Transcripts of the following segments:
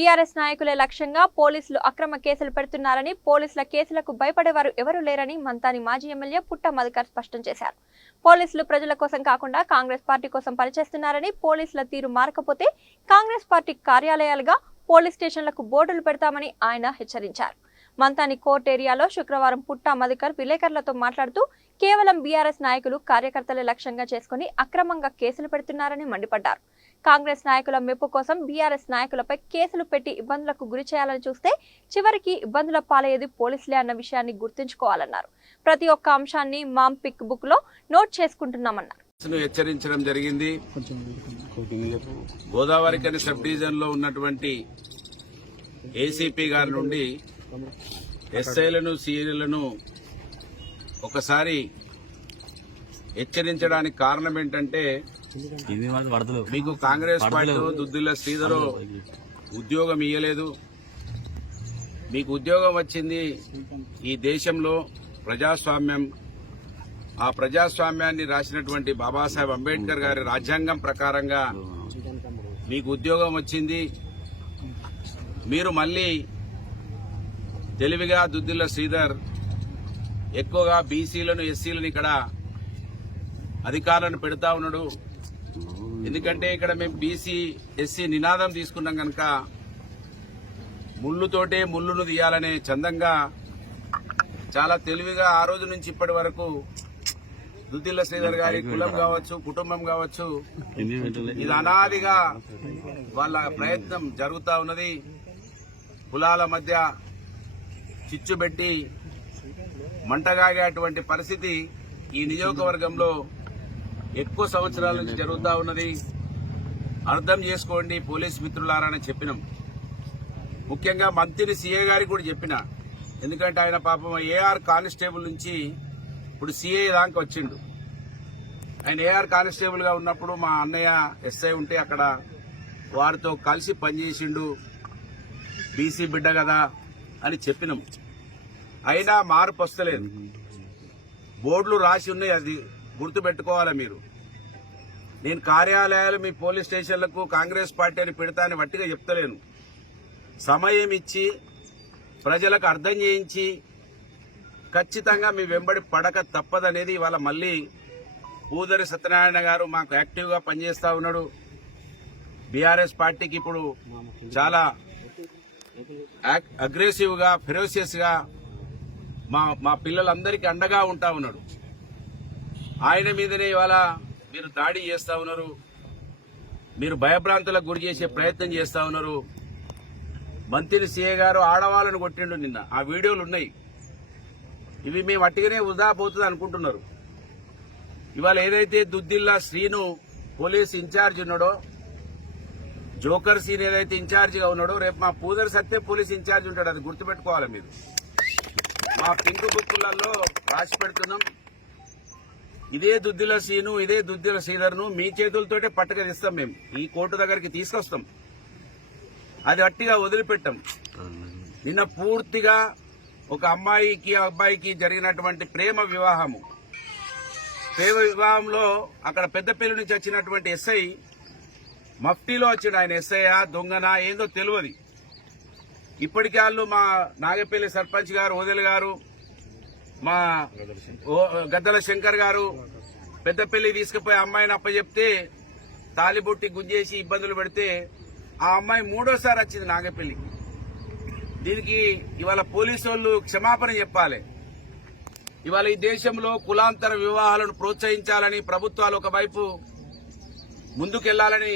TRS నాయకులే లక్ష్యంగా పోలీసులు అక్రమ కేసులు పెడుతున్నారని, పోలీసుల కేసులకు భయపడేవారు ఎవరూ లేరని మంతాని మాజీ ఎమ్మెల్యే పుట్ట మధుకర్ స్పష్టం చేశారు. పోలీసులు ప్రజల కోసం కాకుండా కాంగ్రెస్ పార్టీ కోసం పనిచేస్తున్నారని, పోలీసుల తీరు మారకపోతే కాంగ్రెస్ పార్టీ కార్యాలయాలుగా పోలీస్ స్టేషన్లకు బోర్డులు పెడతామని ఆయన హెచ్చరించారు. మంతాని కోర్ట్ ఏరియాలో శుక్రవారం పుట్ట మధుకర్ విలేకరులతో మాట్లాడుతూ కేవలం బీఆర్ఎస్ నాయకులు కార్యకర్తలే లక్ష్యంగా చేసుకుని అక్రమంగా కేసులు పెడుతున్నారని మండిపడ్డారు. కాంగ్రెస్ నాయకుల మెప్పు కోసం బీఆర్ఎస్ నాయకులపై కేసులు పెట్టి ఇబ్బందులకు గురి చేయాలని చూస్తే చివరికి ఇబ్బందుల పాలయ్యేది పోలీసులే అన్న విషయాన్ని గుర్తుంచుకోవాలన్నారు. ప్రతి ఒక్క అంశాన్ని మామ్ పిక్ బుక్ లో నోట్ చేసుకుంటున్నామన్నారు. హెచ్చరించడం జరిగింది. గోదావరికని సబ్ డివిజన్ లో ఉన్నటువంటి ఏసీపీ గారి నుండి ఎస్ఐలను సీఐలను ఒకసారి హెచ్చరించడానికి కారణం ఏంటంటే, మీకు కాంగ్రెస్ పార్టీ దుద్దిల్ల శ్రీధర్ ఉద్యోగం ఇయ్యలేదు. మీకు ఉద్యోగం వచ్చింది ఈ దేశంలో ప్రజాస్వామ్యం, ఆ ప్రజాస్వామ్యాన్ని రాసినటువంటి బాబాసాహెబ్ అంబేద్కర్ గారి రాజ్యాంగం ప్రకారంగా మీకు ఉద్యోగం వచ్చింది. మీరు మళ్ళీ తెలివిగా దుద్దిల్ల శ్రీధర్ ఎక్కువగా బీసీలను ఎస్సీలను ఇక్కడ అధికారులను పెడతా ఉన్నాడు. ఎందుకంటే ఇక్కడ మేము బీసీ ఎస్సీ నినాదం తీసుకున్నాం కనుక ముళ్ళుతోటే ముళ్ళును తీయాలనే చందంగా చాలా తెలివిగా ఆ రోజు నుంచి ఇప్పటి వరకు దుద్దిల్ల శ్రీధర్ గారి కులం కావచ్చు, కుటుంబం కావచ్చు, ఇది అనాదిగా వాళ్ళ ప్రయత్నం జరుగుతూ ఉన్నది. కులాల మధ్య చిచ్చుబెట్టి మంటగాగేటువంటి పరిస్థితి ఈ నియోజకవర్గంలో ఎక్కువ సంవత్సరాల నుంచి జరుగుతూ ఉన్నది. అర్థం చేసుకోండి పోలీస్ మిత్రులారని చెప్పినాం. ముఖ్యంగా మంత్రి సీఏ గారికి కూడా చెప్పిన, ఎందుకంటే ఆయన పాపం ఏఆర్ కానిస్టేబుల్ నుంచి ఇప్పుడు సీఏ దాకా వచ్చిండు. ఆయన ఏఆర్ కానిస్టేబుల్ గా ఉన్నప్పుడు మా అన్నయ్య ఎస్ఐ ఉంటే అక్కడ వారితో కలిసి పనిచేసిండు. బీసీ బిడ్డ కదా అని చెప్పినాం. అయినా మార్పు వస్తలేదు. బోర్డులు రాసి ఉన్నాయి, అది గుర్తుపెట్టుకోవాలి మీరు. నేను కార్యాలయాలు మీ పోలీస్ స్టేషన్లకు కాంగ్రెస్ పార్టీ అని పెడతా అని వట్టిగా చెప్తలేను. సమయం ఇచ్చి ప్రజలకు అర్థం చేయించి ఖచ్చితంగా మీ వెంబడి పడక తప్పదనేది ఇవాళ మళ్ళీ పూదరి సత్యనారాయణ గారు మాకు యాక్టివ్గా పనిచేస్తా ఉన్నాడు. బీఆర్ఎస్ పార్టీకి ఇప్పుడు చాలా అగ్రెసివ్ గా ఫెరోసియస్ గా మా పిల్లలందరికీ అండగా ఉంటా ఉన్నాడు. ఆయన మీదనే ఇవాళ మీరు దాడి చేస్తా ఉన్నారు, మీరు భయభ్రాంతులకు గురి చేసే ప్రయత్నం చేస్తా ఉన్నారు. మంత్రి సీఏ గారు ఆడవాళ్ళను కొట్టిండు నిన్న, ఆ వీడియోలు ఉన్నాయి. ఇవి మేము అట్టిగానే వృధా పోతుంది అనుకుంటున్నారు. ఇవాళ ఏదైతే దుద్దిల్లా శ్రీను పోలీస్ ఇన్ఛార్జ్ ఉన్నాడో, జోకర్ సీన్ ఏదైతే ఇన్ఛార్జిగా ఉన్నాడో, రేపు మా పూదరి సత్తే పోలీస్ ఇన్ఛార్జ్ ఉంటాడు. అది గుర్తుపెట్టుకోవాలి మీరు. మా పింక్ బుక్కులలో రాసి పెడుతున్నాం. ఇదే దుద్దిల సీను, ఇదే దుద్దిల శ్రీధర్ను మీ చేతులతోటే పట్టుకరిస్తాం. మేము ఈ కోర్టు దగ్గరికి తీసుకొస్తాం. అది అట్టిగా వదిలిపెట్టాం. నిన్న పూర్తిగా ఒక అమ్మాయికి అబ్బాయికి జరిగినటువంటి ప్రేమ వివాహంలో అక్కడ పెద్దపల్లి నుంచి వచ్చినటువంటి ఎస్ఐ మఫ్టీలో వచ్చిండు. ఆయన ఎస్ఐయా దొంగనా ఏందో తెలియదు. ఇప్పటికే వాళ్ళు మా నాగపల్లి సర్పంచ్ గారు, ఓదెల గారు, మా గద్దల శంకర్ గారు పెద్దపల్లి తీసుకుపోయి అమ్మాయిని అప్పచెప్తే తాలిబొట్టి గుంజేసి ఇబ్బందులు పెడితే ఆ అమ్మాయి మూడోసారి వచ్చింది నాగపల్లికి. దీనికి ఇవాళ పోలీసు వాళ్ళు క్షమాపణ చెప్పాలి. ఇవాళ ఈ దేశంలో కులాంతర వివాహాలను ప్రోత్సహించాలని ప్రభుత్వాలు ఒకవైపు ముందుకెళ్లాలని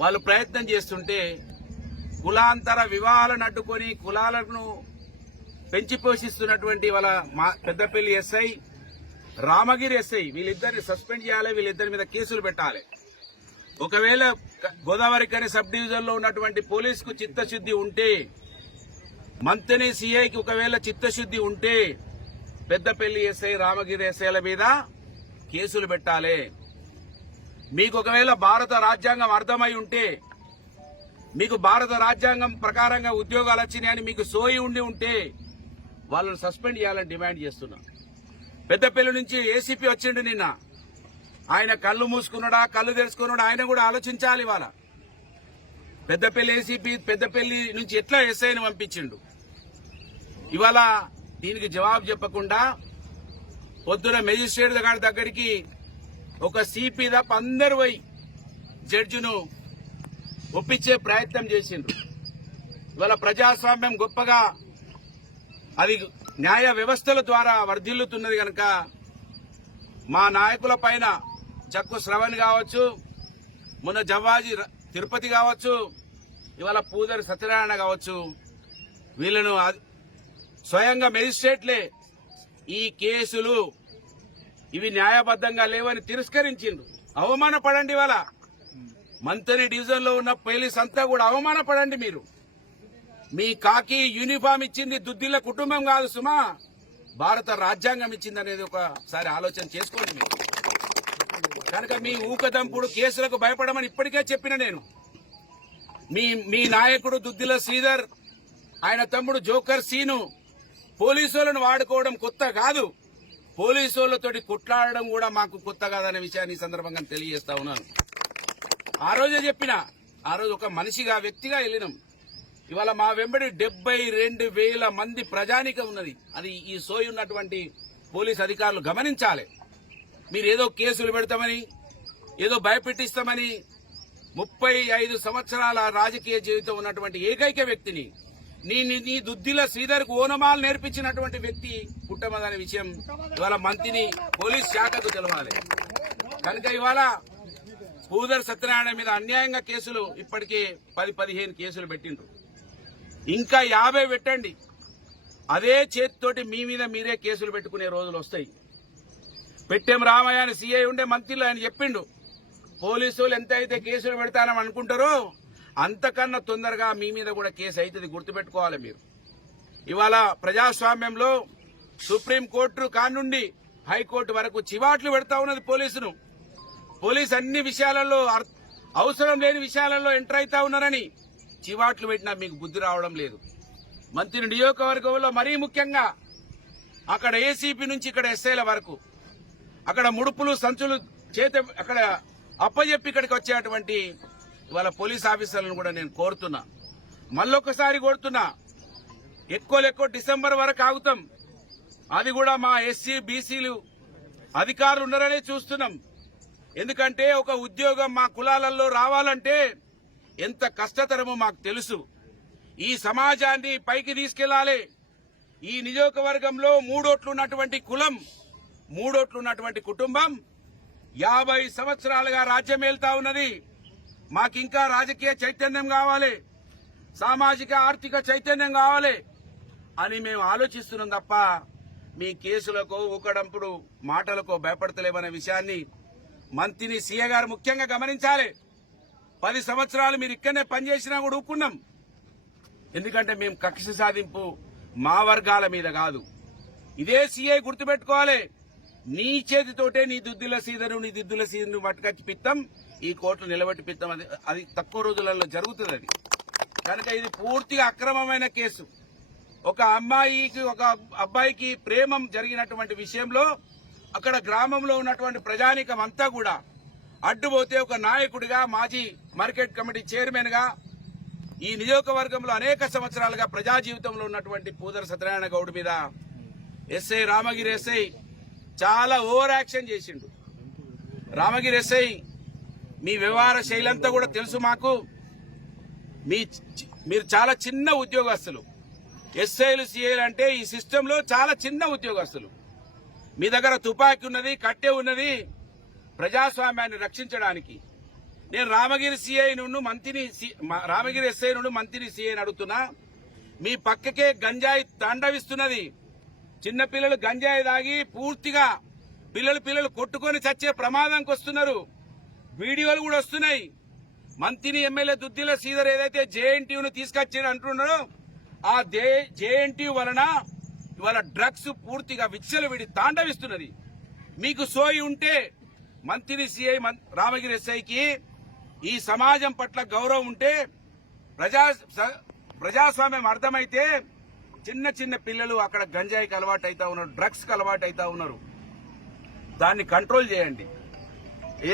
వాళ్ళు ప్రయత్నం చేస్తుంటే, కులాంతర వివాహాలను అడ్డుకొని కులాలను పెంచి పోషిస్తున్నటువంటి వాళ్ళ పెద్దపల్లి ఎస్ఐ, రామగిరి ఎస్ఐ, వీళ్ళిద్దరిని సస్పెండ్ చేయాలి. వీళ్ళిద్దరి మీద కేసులు పెట్టాలి. ఒకవేళ గోదావరికని సబ్ డివిజన్ లో ఉన్నటువంటి పోలీసుకు చిత్తశుద్ది ఉంటే, మంత్రి సీఐకి ఒకవేళ చిత్తశుద్ది ఉంటే, పెద్దపల్లి ఎస్ఐ, రామగిరి ఎస్ఐల మీద కేసులు పెట్టాలి. మీకు ఒకవేళ భారత రాజ్యాంగం అర్థమై ఉంటే, మీకు భారత రాజ్యాంగం ప్రకారంగా ఉద్యోగాలు వచ్చినాయని మీకు సోయి ఉంటే వాళ్ళని సస్పెండ్ చేయాలని డిమాండ్ చేస్తున్నా. పెద్దపల్లి నుంచి ఏసీపీ వచ్చిండు నిన్న. ఆయన కళ్ళు మూసుకున్నాడా, కళ్ళు తెరుచుకున్నాడా, ఆయన కూడా ఆలోచించాలి. ఇవాళ పెద్దపల్లి ఏసీపీ పెద్దపల్లి నుంచి ఎట్లా ఎస్ఐని పంపించిండు. ఇవాళ దీనికి జవాబు చెప్పకుండా పొద్దున మెజిస్ట్రేట్ గారి దగ్గరికి ఒక సిపి తప్ప అందరు పోయి జడ్జిను ఒప్పించే ప్రయత్నం చేసిండ్రు. ఇవాళ ప్రజాస్వామ్యం గొప్పగా అది న్యాయ వ్యవస్థల ద్వారా వర్ధిల్లుతున్నది కనుక మా నాయకుల పైన చక్కు శ్రవణ్ కావచ్చు, మొన్న జవ్వాజీ తిరుపతి కావచ్చు, ఇవాళ పూదరి సత్యనారాయణ కావచ్చు, వీళ్ళను స్వయంగా మెజిస్ట్రేట్లే ఈ కేసులు ఇవి న్యాయబద్ధంగా లేవని తిరస్కరించిండ్రు. అవమానపడండి. ఇవాళ మంతని డివిజన్ లో ఉన్న పోలీస్ అంతా కూడా అవమానపడండి. మీరు మీ కాకి యూనిఫామ్ ఇచ్చింది దుద్దిల్ల కుటుంబం కాదు సుమా, భారత రాజ్యాంగం ఇచ్చింది అనేది ఒకసారి ఆలోచన చేసుకోండి మీరు. కనుక మీ ఊకదంపుడు కేసులకు భయపడమని ఇప్పటికే చెప్పిన నేను. మీ నాయకుడు దుద్దిల శ్రీధర్, ఆయన తమ్ముడు జోకర్ సీను పోలీసులను వాడుకోవడం కొత్త కాదు, పోలీసులతోటి కొట్లాడడం కూడా మాకు కొత్త కాదనే విషయాన్ని ఈ సందర్భంగా తెలియజేస్తా ఉన్నాను. ఆ రోజే చెప్పిన, ఆ రోజు ఒక మనిషిగా వ్యక్తిగా వెళ్ళినాం. ఇవాళ మా వెంబడి 72,000 మంది ప్రజానికం ఉన్నది. అది ఈ సోయి ఉన్నటువంటి పోలీస్ అధికారులు గమనించాలి. మీరు ఏదో కేసులు పెడతామని, ఏదో భయపెట్టిస్తామని 35 సంవత్సరాల రాజకీయ జీవితం ఉన్నటువంటి ఏకైక వ్యక్తిని, నీ దుద్దిల శ్రీధర్కు ఓనమాలు నేర్పించినటువంటి వ్యక్తి పుట్టమదనే విషయం ఇవాళ మంత్రిని పోలీస్ శాఖకు తెలవాలి. కనుక ఇవాళ పూదర్ సత్యనారాయణ మీద అన్యాయంగా కేసులు ఇప్పటికే 10-15 కేసులు పెట్టిండ్రు. ఇంకా 50 పెట్టండి. అదే చేతితోటి మీ మీద మీరే కేసులు పెట్టుకునే రోజులు వస్తాయి. పెట్టేం రామయ్య అని సీఐ ఉండే మంత్రులు ఆయన చెప్పిండు, పోలీసులు ఎంత అయితే కేసులు పెడతానని అనుకుంటారో అంతకన్నా తొందరగా మీ మీద కూడా కేసు అవుతుంది. గుర్తుపెట్టుకోవాలి మీరు. ఇవాళ ప్రజాస్వామ్యంలో సుప్రీంకోర్టు కానుండి హైకోర్టు వరకు చివాట్లు పెడతా ఉన్నది పోలీసును. పోలీసు అన్ని విషయాలలో అవసరం లేని విషయాలలో ఎంటర్ అవుతా ఉన్నారని చివాట్లు పెట్టినా మీకు బుద్ధి రావడం లేదు. మంత్రి నియోజకవర్గంలో మరీ ముఖ్యంగా అక్కడ ఏసీపీ నుంచి ఇక్కడ ఎస్ఐల వరకు అక్కడ ముడుపులు సంచులు అక్కడ అప్పజెప్పి ఇక్కడికి వచ్చేటువంటి ఇవాళ పోలీస్ ఆఫీసర్లను కూడా నేను కోరుతున్నా, మళ్ళొకసారి కోరుతున్నా, ఎక్కువ డిసెంబర్ వరకు ఆగుతాం. అది కూడా మా ఎస్సీ బీసీలు అధికారులు ఉన్నారనే చూస్తున్నాం. ఎందుకంటే ఒక ఉద్యోగం మా కులాలలో రావాలంటే ఎంత కష్టతరమో మాకు తెలుసు. ఈ సమాజాన్ని పైకి తీసుకెళ్లాలి. ఈ నియోజకవర్గంలో 3 ఓట్లు ఉన్నటువంటి కులం, 3 ఓట్లు ఉన్నటువంటి కుటుంబం 50 సంవత్సరాలుగా రాజ్యం ఏళ్తా ఉన్నది. మాకింకా రాజకీయ చైతన్యం కావాలి, సామాజిక ఆర్థిక చైతన్యం కావాలి అని మేము ఆలోచిస్తున్నాం తప్ప మీ కేసులకు ఊకడంపుడు మాటలకు భయపడతలేమనే విషయాన్ని మంత్రిని సీఏ గారు ముఖ్యంగా గమనించాలి. 10 సంవత్సరాలు మీరు ఇక్కడనే పనిచేసినా కూడా ఊక్కున్నాం. ఎందుకంటే మేము కక్ష సాధింపు మా వర్గాల మీద కాదు. ఇదే సీఐ గుర్తుపెట్టుకోవాలి. నీ చేతితోటే నీ దుద్దిల సీదను పట్టుకొచ్చి పిత్తం ఈ కోర్టులు నిలబెట్టి పిత్తం. అది తక్కువ రోజులలో జరుగుతుంది. అది కనుక ఇది పూర్తిగా అక్రమమైన కేసు. ఒక అబ్బాయికి ప్రేమం జరిగినటువంటి విషయంలో అక్కడ గ్రామంలో ఉన్నటువంటి ప్రజానికం అంతా కూడా అడ్డుపోతే ఒక నాయకుడిగా, మాజీ మార్కెట్ కమిటీ చైర్మన్ గా ఈ నియోజకవర్గంలో అనేక సంవత్సరాలుగా ప్రజా జీవితంలో ఉన్నటువంటి పూదర సత్యనారాయణ గౌడ్ మీద ఎస్ఐ రామగిరి ఎస్ఐ చాలా ఓవర్ యాక్షన్ చేసిండు. రామగిరి ఎస్ఐ మీ వ్యవహార శైలంతా కూడా తెలుసు మాకు. మీరు చాలా చిన్న ఉద్యోగస్తులు. ఎస్ఐలు సిఐలు అంటే ఈ సిస్టంలో చాలా చిన్న ఉద్యోగస్తులు. మీ దగ్గర తుపాకీ ఉన్నది, కట్టె ఉన్నది ప్రజాస్వామ్యాన్ని రక్షించడానికి. నేను రామగిరి ఎస్ఐ నుండి మంత్రిని సిఐని అడుగుతున్నా. మీ పక్కకే గంజాయి తాండవిస్తున్నది. చిన్నపిల్లలు గంజాయి తాగి పూర్తిగా పిల్లలు కొట్టుకొని చచ్చే ప్రమాదానికి వస్తున్నారు. వీడియోలు కూడా వస్తున్నాయి. మంత్రిని ఎమ్మెల్యే దుద్దిల శ్రీధర్ ఏదైతే జేఎన్టీయూను తీసుకొచ్చి అంటున్నారో ఆ జేఎన్టీయూ వలన ఇవాళ డ్రగ్స్ పూర్తిగా విచ్చలవిడి తాండవిస్తున్నది. మీకు సోయి ఉంటే మంత్రి సిఐ రామగిరి ఎస్ఐకి ఈ సమాజం పట్ల గౌరవం ఉంటే, ప్రజాస్వామ్యం అర్థమైతే చిన్న పిల్లలు అక్కడ గంజాయికి అలవాటు అవుతా ఉన్నారు, డ్రగ్స్ కి అలవాటు అవుతా ఉన్నారు. దాన్ని కంట్రోల్ చేయండి.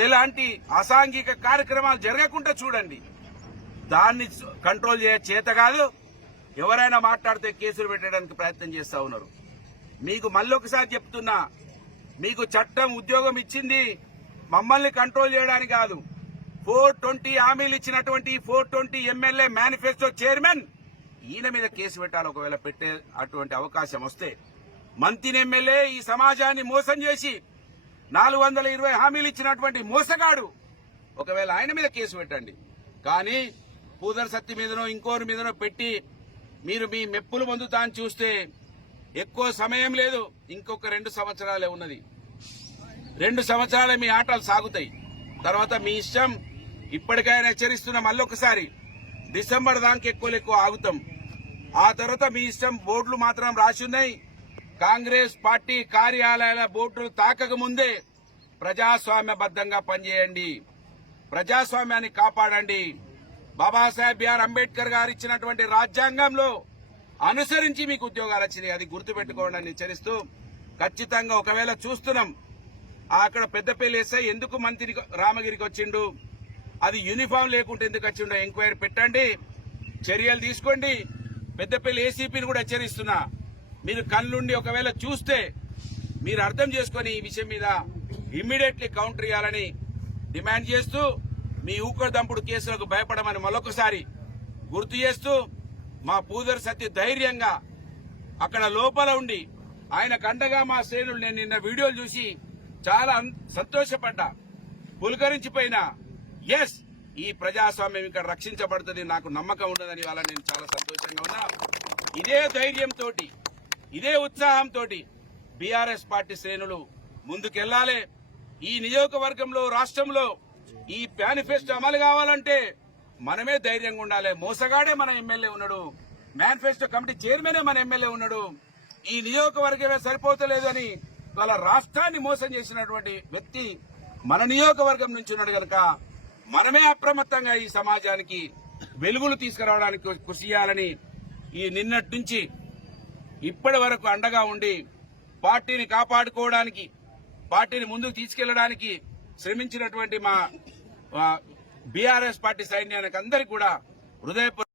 ఎలాంటి అసాంఘిక కార్యక్రమాలు జరగకుండా చూడండి. దాన్ని కంట్రోల్ చేత కాదు, ఎవరైనా మాట్లాడితే కేసులు పెట్టడానికి ప్రయత్నం చేస్తా ఉన్నారు. మీకు మళ్ళొకసారి చెప్తున్నా, మీకు చట్టం ఉద్యోగం ఇచ్చింది మమ్మల్ని కంట్రోల్ చేయడానికి కాదు. 420 హామీలు ఇచ్చినటువంటి 420 ఎమ్మెల్యే మేనిఫెస్టో చైర్మన్ ఈయన మీద కేసు పెట్టాలి. ఒకవేళ పెట్టే అటువంటి అవకాశం వస్తే మంత్రి ఎమ్మెల్యే ఈ సమాజాన్ని మోసం చేసి 420 హామీలు ఇచ్చినటువంటి మోసగాడు, ఒకవేళ ఆయన మీద కేసు పెట్టండి. కానీ పూదర్ సత్తి మీదనో ఇంకోరి మీదనో పెట్టి మీరు మీ మెప్పులు పొందుతా అని చూస్తే ఎక్కువ సమయం లేదు, ఇంకొక 2 సంవత్సరాలే ఉన్నది. 2 సంవత్సరాలే మీ ఆటలు సాగుతాయి. తర్వాత మీ ఇష్టం. ఇప్పటికైనా హెచ్చరిస్తున్న మళ్ళొకసారి డిసెంబర్ దాకా ఎక్కువ ఆగుతాం. ఆ తర్వాత మీ ఇష్టం. బోర్డులు మాత్రం రాసి ఉన్నాయి. కాంగ్రెస్ పార్టీ కార్యాలయాల బోర్డులు తాకక ముందే ప్రజాస్వామ్యబద్దంగా పనిచేయండి, ప్రజాస్వామ్యాన్ని కాపాడండి. బాబాసాహెబ్ బిఆర్ అంబేద్కర్ గారు ఇచ్చినటువంటి రాజ్యాంగంలో అనుసరించి మీకు ఉద్యోగాలు వచ్చినాయి, అది గుర్తుపెట్టుకోండి అని హెచ్చరిస్తూ, ఖచ్చితంగా ఒకవేళ చూస్తున్నాం అక్కడ పెద్దపల్లి ఎస్ఐ ఎందుకు మంత్రి రామగిరికి వచ్చిండు, అది యూనిఫామ్ లేకుంటే ఎందుకు వచ్చిండో ఎంక్వైరీ పెట్టండి, చర్యలు తీసుకోండి. పెద్దపల్లి ఏసీపీని కూడా హెచ్చరిస్తున్నా, మీరు కళ్ళుండి ఒకవేళ చూస్తే మీరు అర్థం చేసుకుని ఈ విషయం మీద ఇమ్మీడియట్లీ కౌంటర్ ఇవ్వాలని డిమాండ్ చేస్తూ, మీ ఊకర్ దంపుడు కేసులకు భయపడమని మరొకసారి గుర్తు చేస్తూ, మా పూదర్ సత్య ధైర్యంగా అక్కడ లోపల ఉండి ఆయనకు అండగా మా శ్రేణులు, నేను నిన్న వీడియోలు చూసి చాలా సంతోషపడ్డా, పులకరించిపోయినా. ఎస్, ఈ ప్రజాస్వామ్యం ఇక్కడ రక్షించబడుతుంది, నాకు నమ్మకం ఉండదని వాళ్ళ నేను చాలా సంతోషంగా ఉన్నా. ఇదే ధైర్యంతో, ఇదే ఉత్సాహంతో బీఆర్ఎస్ పార్టీ శ్రేణులు ముందుకెళ్లాలి. ఈ నియోజకవర్గంలో, రాష్ట్రంలో ఈ మేనిఫెస్టో అమలు కావాలంటే మనమే ధైర్యంగా ఉండాలి. మోసగాడే మన ఎమ్మెల్యే ఉన్నాడు, మేనిఫెస్టో కమిటీ చైర్మనే మన ఎమ్మెల్యే ఉన్నాడు. ఈ నియోజకవర్గమే సరిపోతలేదు అని వాళ్ళ రాష్ట్రాన్ని మోసం చేసినటువంటి వ్యక్తి మన నియోజకవర్గం నుంచి ఉన్నాడు కనుక మనమే అప్రమత్తంగా ఈ సమాజానికి వెలుగులు తీసుకురావడానికి కృషి చేయాలని ఈ నిన్నటి నుంచి ఇప్పటి వరకు అండగా ఉండి పార్టీని కాపాడుకోవడానికి, పార్టీని ముందుకు తీసుకెళ్లడానికి శ్రమించినటువంటి మా బీఆర్ఎస్ పార్టీ సైన్యానికి అందరికీ కూడా హృదయపూర్వక